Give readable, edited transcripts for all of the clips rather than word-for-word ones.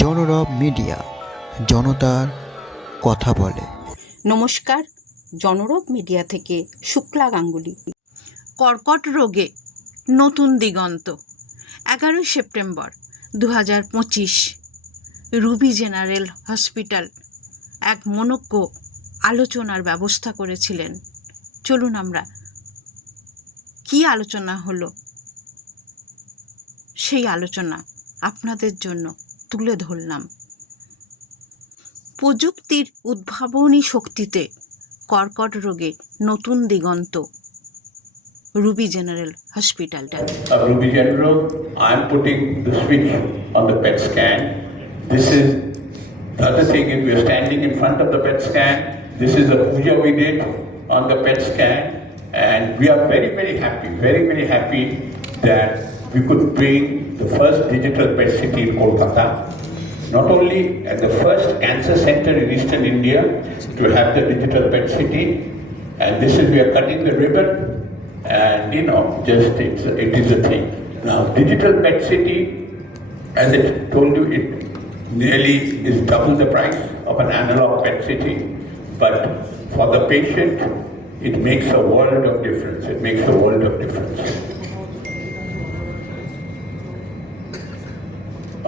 জনরব media, জনতার কথা বলে। নমস্কার, জনরব মিডিয়া থেকে শুক্লা গাঙ্গুলি। কর্কট রোগে নতুন দিগন্ত। 11 সেপ্টেম্বর 2025 রুবি জেনারেল হসপিটাল এক মনোজ্ঞ আলোচনার ব্যবস্থা করেছিলেন। চলুন আমরা কি আলোচনা হলো সেই আলোচনা আপনাদের জন্য তুলে ধরলাম। প্রযুক্তির উদ্ভাবনী শক্তিতে কর্কট রোগে নতুন দিগন্ত। রুবি জেনারেল হসপিটালটা। Ruby General, I'm putting the switch on the PET scan. This is the other thing is we are standing in front of the PET scan. This is a puja we did on the PET scan, and we are very happy that we could bring the first digital PET city in Kolkata. Not only at the first cancer center in Eastern India to have the digital PET city, and this is we are cutting the ribbon. And just it is a thing. Now, digital PET city, as I told you, it nearly is double the price of an analog PET city. But for the patient, it makes a world of difference. It makes a world of difference.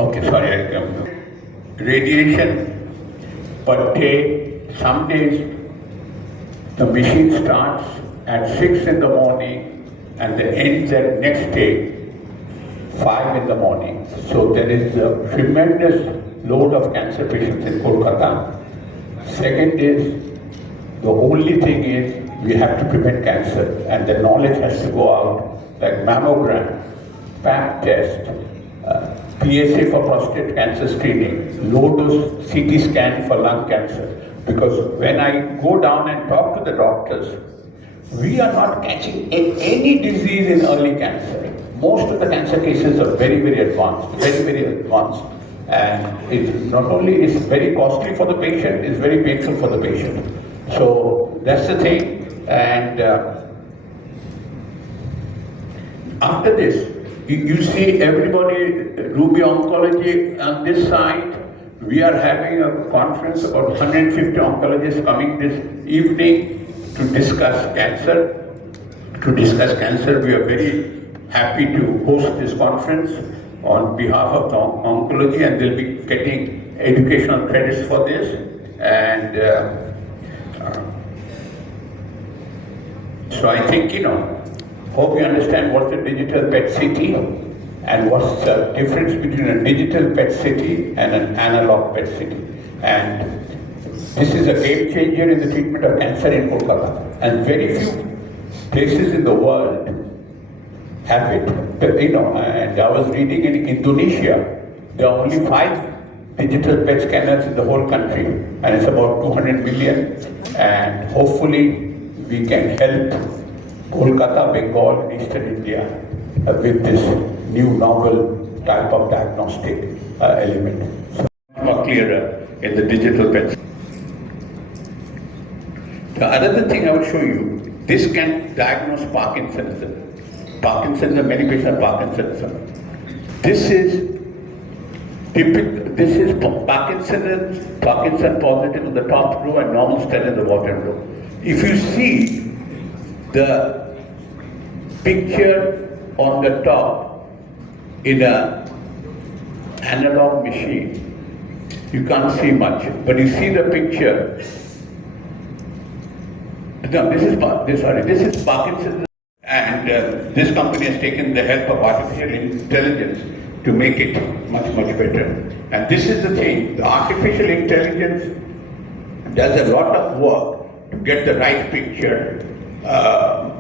Okay, sorry, I come. Radiation per day. Some days the machine starts at 6 in the morning and then ends at next day 5 in the morning. So there is a tremendous load of cancer patients in Kolkata. Second is, the only thing is we have to prevent cancer, and the knowledge has to go out, like mammogram, pap test, PSA for prostate cancer screening, low dose CT scan for lung cancer. Because when I go down and talk to the doctors, we are not catching any disease in early cancer. Most of the cancer cases are very advanced. And it not only is very costly for the patient, it's very painful for the patient. So that's the thing. And after this, you see everybody, Ruby Oncology on this side. We are having a conference, about 150 oncologists coming this evening to discuss cancer. We are very happy to host this conference on behalf of the oncology, and they'll be getting educational credits for this. And so I think, hope you understand what's a digital PET CT and what's the difference between a digital PET CT and an analog PET CT. And this is a game changer in the treatment of cancer in Kolkata, and very few places in the world have it. And I was reading in Indonesia, there are only 5 digital PET scanners in the whole country, and it's about 200 million. And hopefully we can help Kolkata, Bengal, and Eastern India with this new novel type of diagnostic element. So more clearer in the digital PET. The other thing I will show you, this can diagnose Parkinsonism. Many patients have Parkinsonism. This is Parkinson positive in the top row and normal stent in the bottom row. If you see the picture on the top in a analog machine, you can't see much, but you see the picture. No, this is Parkinson's, and this company has taken the help of artificial intelligence to make it much better. And this is the thing, the artificial intelligence does a lot of work to get the right picture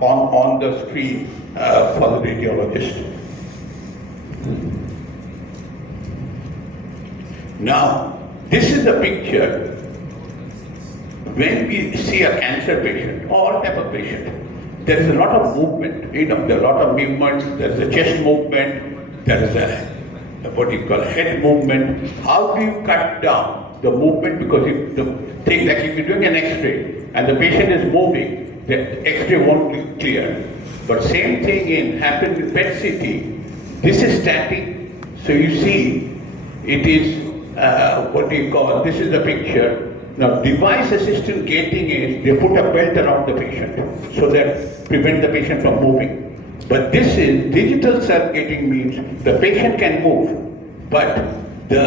on the screen for the radiologist. Now, this is a picture when we see a cancer patient, all type of patient. There is a lot of movement, there are a lot of movement, there is a chest movement, there is a head movement. How do you cut down the movement? Because if the thing, like if you're doing an X-ray and the patient is moving, the X-ray won't be clear. But same thing happens with PET CT. This is static, so you see it is this is the picture. Now, device assisted gating is they put a belt around the patient so that prevent the patient from moving. But this is digital self-gating means the patient can move, but the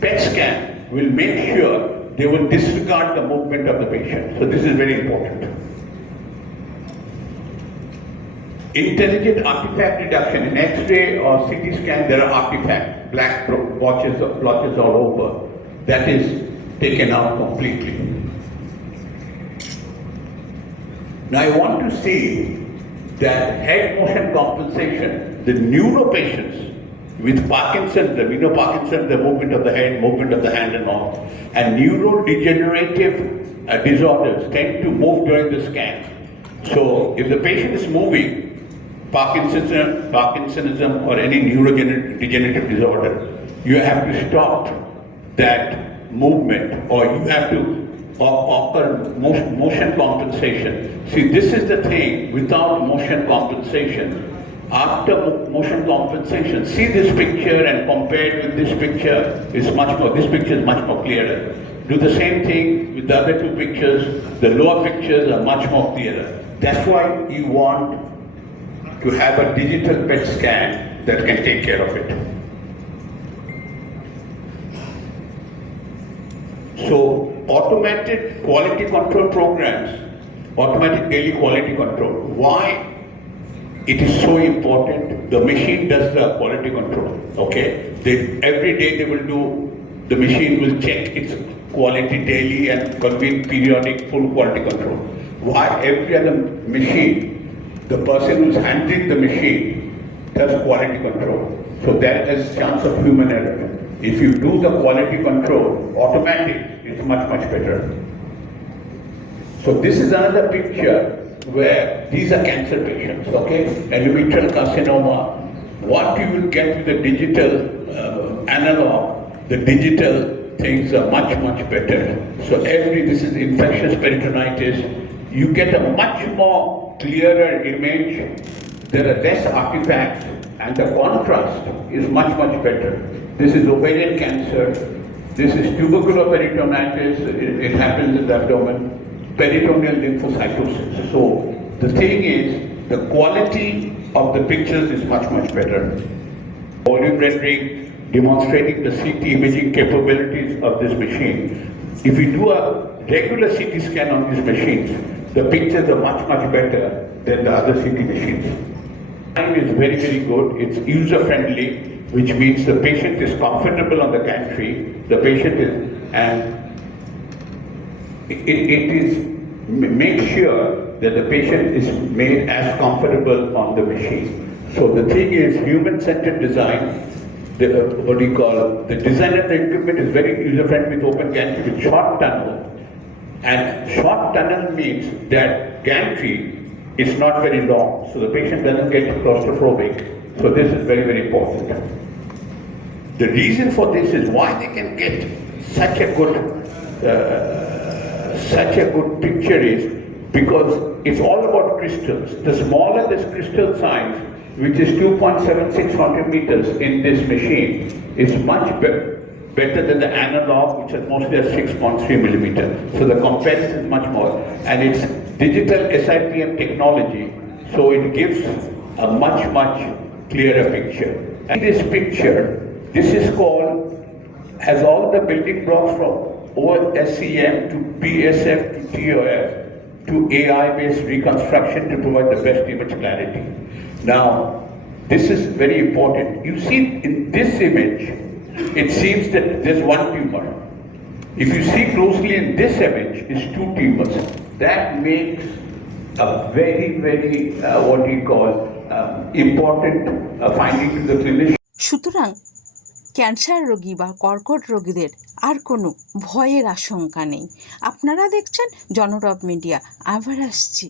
PET scan will make sure they will disregard the movement of the patient. So this is very important. Intelligent artifact reduction. In X-ray or CT scan, there are artifacts, black blotches all over. That is taken out completely. Now I want to see that head motion compensation, the neuro patients with Parkinson's, Parkinson's, the movement of the head, movement of the hand and all, and neurodegenerative disorders tend to move during the scan. So if the patient is moving, Parkinsonism or any neurodegenerative disorder, you have to stop that movement, or you have to offer motion compensation. See, this is the thing, without motion compensation, after motion compensation, see this picture and compare it with this picture, this picture is much more clearer. Do the same thing with the other two pictures, the lower pictures are much more clearer. That's why you want to have a digital PET scan that can take care of it. So automated quality control programs, automatic daily quality control. Why it is so important? The machine does the quality control, okay? Every day the machine will check its quality daily and convene periodic full quality control. Why every other machine, the person who's handling the machine does quality control. So there is chance of human error. If you do the quality control automatic, it's much better. So this is another picture where these are cancer patients, okay? Endometrial carcinoma. What you will get with the digital analog, the digital things are much better. So this is infectious peritonitis. You get a much more clearer image. There are less artifacts, and the contrast is much better. This is ovarian cancer. This is tubercular peritonitis. It happens in the abdomen. Peritoneal lymphocytosis. So the thing is, the quality of the pictures is much better. Volume rendering, demonstrating the CT imaging capabilities of this machine. If you do a regular CT scan on these machines, the pictures are much better than the other CT machines. Time is very good. It's user-friendly, which means the patient is comfortable on the gantry. The patient is, and it is make sure that the patient is made as comfortable on the machine. So the thing is human-centered design. The design of the equipment is very user-friendly with open gantry with short tunnel. And short tunnel means that gantry is not very long, so the patient doesn't get claustrophobic. So this is very important. The reason for this is why they can get such a good picture is because it's all about crystals. The smaller this crystal size, which is 2.76 centimeters in this machine, is much better than the analog, which is mostly at 6.3 millimeter. So the comparison is much more, and it's digital SIPM technology, so it gives a much clearer picture. And this picture, this is has all the building blocks from OSCM to PSF to TOF to AI-based reconstruction to provide the best image clarity. Now, this is very important. You see in this image, it seems that there's one tumor. If you see closely in this image, it's two tumors. That makes a very important finding to the clinician. সুতরাং cancer রোগী বা কর্কট রোগীদের আর কোনো ভয়ের আশঙ্কা নেই। আপনারা দেখছেন জনরব মিডিয়া। আবার আসছি।